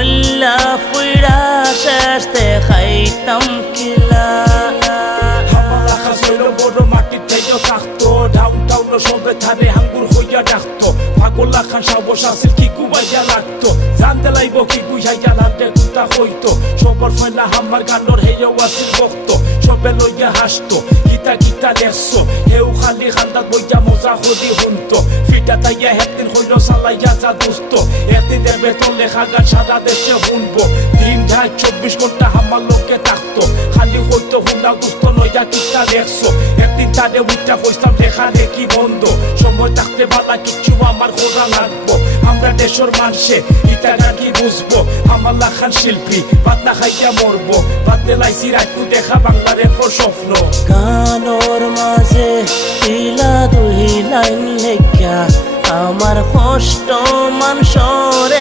মল্লা ফুইরা শেষ দেখাইতাম কিলা হামালা খাসইল বড় মাটির থেকে থাকতো ডাউনটাউন সবে ধারে হাঙ্গুর হইয়া ডাকতো পাগলা খান সাবস আসিল কি কুবাইয়া লাগতো জানতে লাইব কি বুঝাইয়া লান্ডে কুতা হইতো সবর ফেলা হামার গানোর হেয়েও আসিল বক্ত সবে লইয়া হাসতো গীতা গীতা লেসো হেউ খালি খান্দাত বইয়া মজা হদি হুনতো ফিটা তাইয়া একদিন হইল চালাইয়া যা দুস্ত একদিনের বেতন লেখা গান সারা দেশে শুনবো দিন 24 ঘন্টা হামার লোকে থাকতো খালি হইতো হুন্ডা গুস্ত লইয়া গীতা লেখছো একদিন তারে উইটা হইতাম লেখা রেখি বন্ধ সময় থাকতে বালা কিছু আমার করা লাগবো আমরা দেশের মানুষে ইটা গান কি বুঝবো আমার লাখান শিল্পী বাদ না খাইয়া মরবো বাদ দেলাইছি রাখবো দেখা বাংলার স্বপ্ন গানোর মাঝে ইলা দুই লাইন লেখা আমার কষ্ট মানসরে